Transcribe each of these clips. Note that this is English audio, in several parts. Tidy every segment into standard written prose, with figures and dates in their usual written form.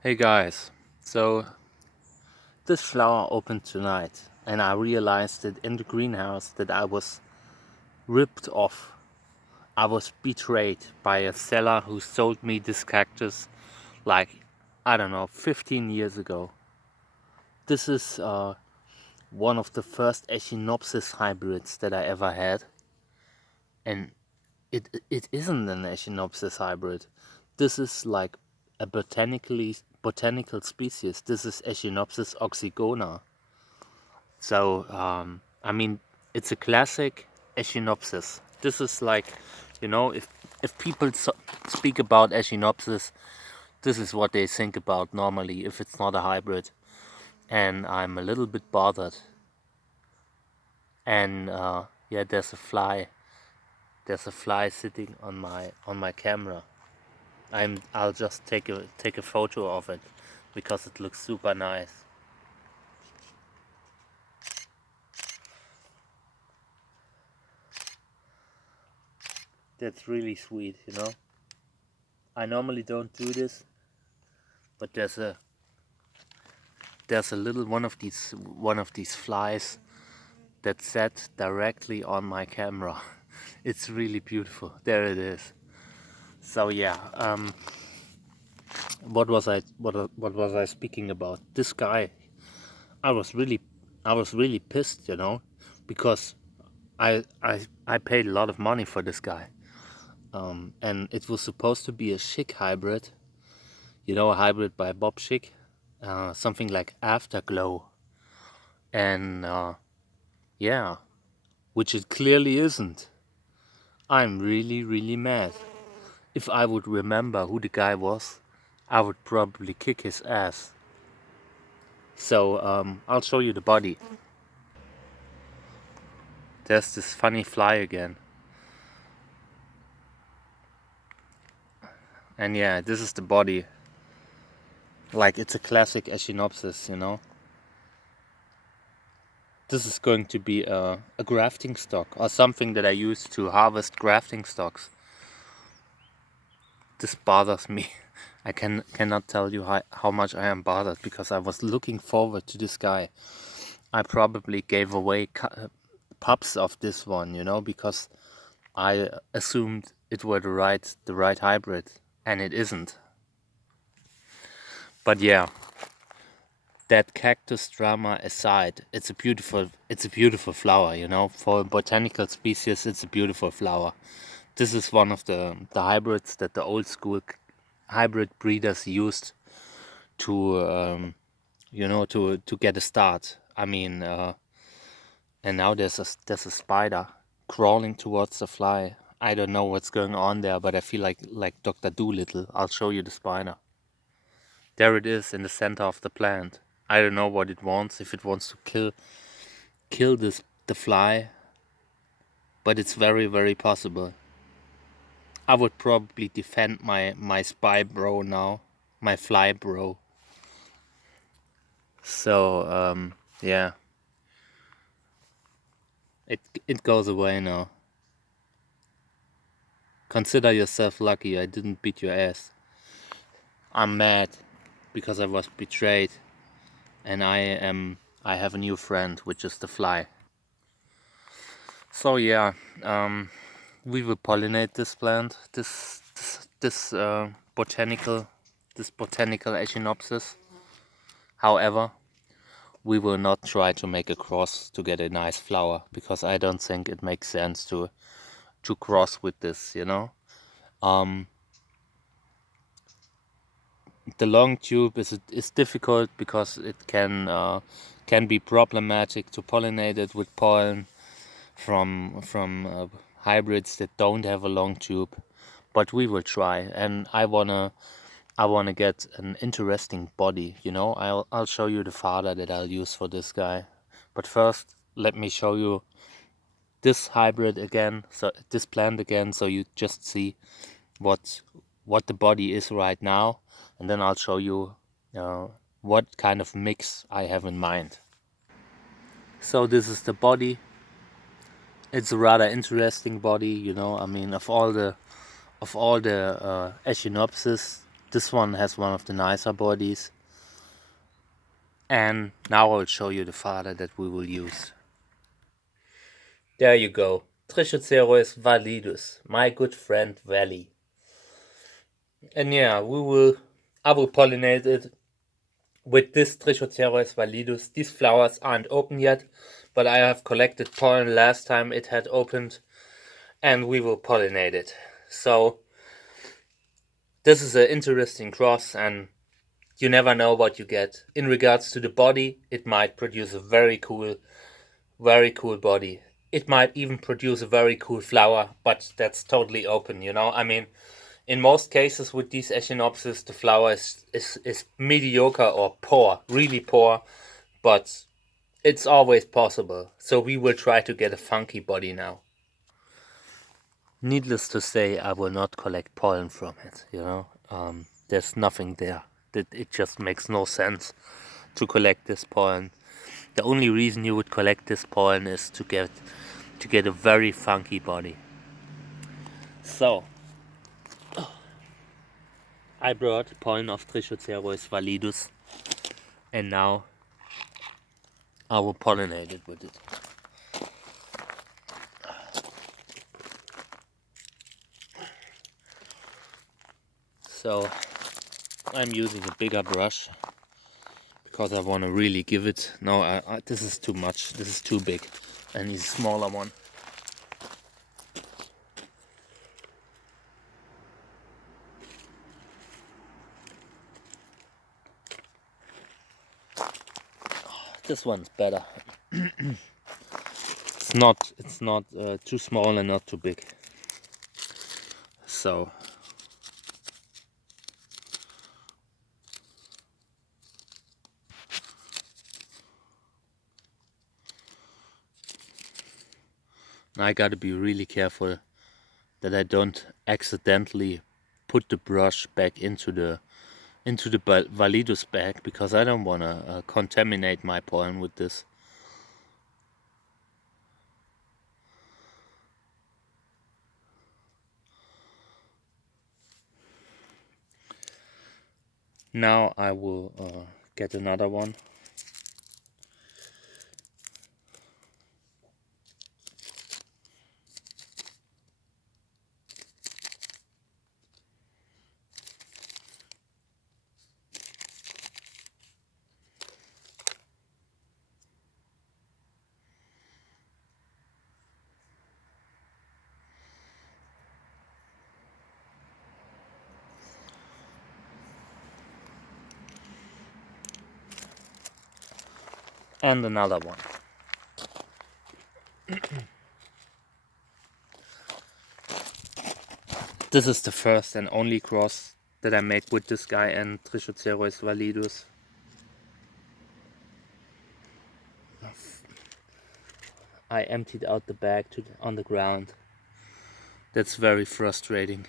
Hey guys, so this flower opened tonight and I realized that in the greenhouse that I was ripped off. I was betrayed by a seller who sold me this cactus like, I don't know, 15 years ago. This is one of the first Echinopsis hybrids that I ever had, and it isn't an Echinopsis hybrid. This is like a botanical species. This is Echinopsis oxygona. So, I mean, it's a classic Echinopsis. This is like, if people speak about Echinopsis, this is what they think about normally if it's not a hybrid. And I'm a little bit bothered. And yeah, there's a fly. There's a fly sitting on my camera. I'll just take a photo of it because it looks super nice. That's really sweet. I normally don't do this, but there's a little one of these flies that sat directly on my camera. It's really beautiful. There it is. So yeah, what was I speaking about? This guy, I was really I was really pissed, because I paid a lot of money for this guy. And it was supposed to be a Chic hybrid, a hybrid by Bob Chic, something like Afterglow, and yeah, which it clearly isn't. I'm really, really mad. If I would remember who the guy was, I would probably kick his ass. So I'll show you the body. There's this funny fly again. And yeah, this is the body. Like, it's a classic Echinopsis. This is going to be a grafting stock or something that I use to harvest grafting stocks. This bothers me. I cannot tell you how much I am bothered because I was looking forward to this guy. I probably gave away pups of this one, because I assumed it were the right hybrid, and it isn't. But yeah, that cactus drama aside, it's a beautiful flower. For a botanical species, it's a beautiful flower. This is one of the hybrids that the old school hybrid breeders used to to get a start. I mean, and now there's a spider crawling towards the fly. I don't know what's going on there, but I feel like Dr. Doolittle. I'll show you the spider. There it is in the center of the plant. I don't know what it wants. If it wants to kill the fly, but it's very, very possible. I would probably defend my spy bro now, my fly bro. So yeah, it goes away now. Consider yourself lucky I didn't beat your ass. I'm mad because I was betrayed, and I have a new friend, which is the fly. So yeah, we will pollinate this plant, this botanical Echinopsis. However, we will not try to make a cross to get a nice flower because I don't think it makes sense to cross with this. Um, the long tube is difficult because it can be problematic to pollinate it with pollen from hybrids that don't have a long tube, but we will try. And I wanna get an interesting body. I'll show you the fodder that I'll use for this guy, but first let me show you this hybrid again, so this plant again, so you just see what the body is right now, and then I'll show you what kind of mix I have in mind. So this is the body. It's a rather interesting body. I mean, of all the Echinopsis, This one has one of the nicer bodies. And now I'll show you the father that we will use. There you go. Trichocereus validus, my good friend Valley. And yeah, I will pollinate it with this Trichocereus validus. These flowers aren't open yet, but I have collected pollen last time it had opened, and we will pollinate it. So this is an interesting cross, and you never know what you get. In regards to the body, it might produce a very cool body. It might even produce a very cool flower, but that's totally open, you know? I mean, in most cases with these Echinopsis, the flower is mediocre or poor, really poor, but it's always possible. So we will try to get a funky body now. Needless to say, I will not collect pollen from it, you know? There's nothing there. It just makes no sense to collect this pollen. The only reason you would collect this pollen is to get a very funky body. So, I brought pollen of Trichocereus validus, and now I will pollinate it with it. So, I'm using a bigger brush because I want to really give it. No, this is too much. This is too big. I need a smaller one. This one's better. It's not too small and not too big. So I gotta be really careful that I don't accidentally put the brush back into the validus bag, because I don't want to contaminate my pollen with this. Now I will get another one. And another one. This is the first and only cross that I make with this guy and Trichocereus validus. I emptied out the bag on the ground. That's very frustrating.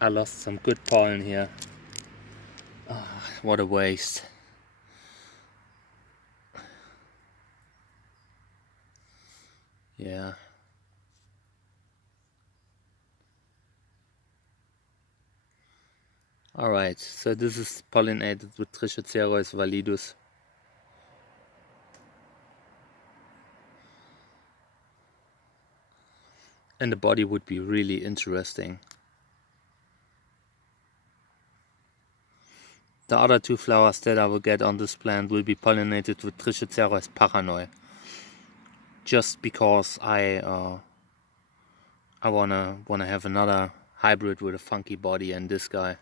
I lost some good pollen here. What a waste. Yeah. Alright, so this is pollinated with Trichocereus validus. And the body would be really interesting. The other two flowers that I will get on this plant will be pollinated with Trichocereus paranoi. Just because I wanna have another hybrid with a funky body, and this guy.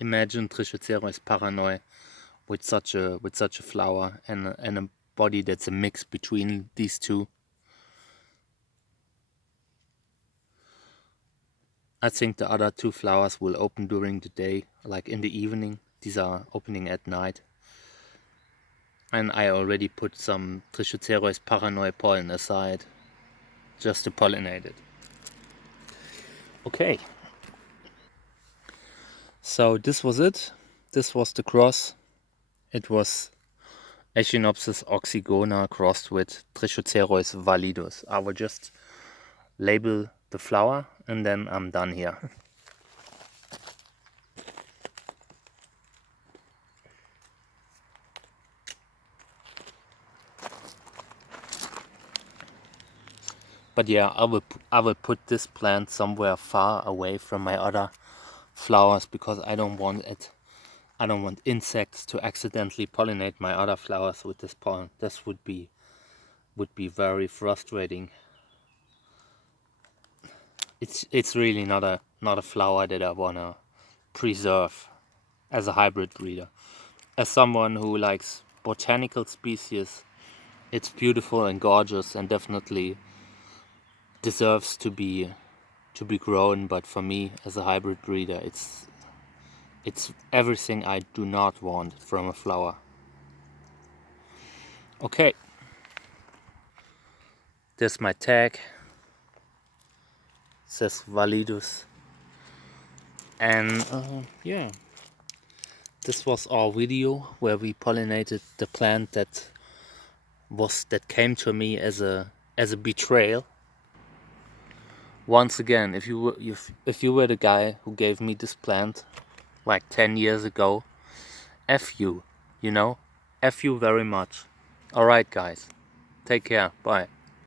Imagine Trichocereus paranoi with such a flower and a body that's a mix between these two. I think the other two flowers will open during the day, like in the evening. These are opening at night. And I already put some Trichocereus paranoi pollen aside just to pollinate it. Okay. So this was it. This was the cross. It was Echinopsis oxygona crossed with Trichocereus validus. I will just label the flower and then I'm done here. But yeah, I will put this plant somewhere far away from my other flowers because I don't want insects to accidentally pollinate my other flowers with this pollen. This would be very frustrating. It's really not a flower that I wanna preserve as a hybrid breeder. As someone who likes botanical species, it's beautiful and gorgeous and definitely deserves to be grown, but for me as a hybrid breeder, it's everything I do not want from a flower. Okay, there's my tag. It says validus, and yeah, this was our video where we pollinated the plant that came to me as a betrayal. Once again, if you were the guy who gave me this plant like 10 years ago, F you, you know? F you very much. Alright guys, take care, bye.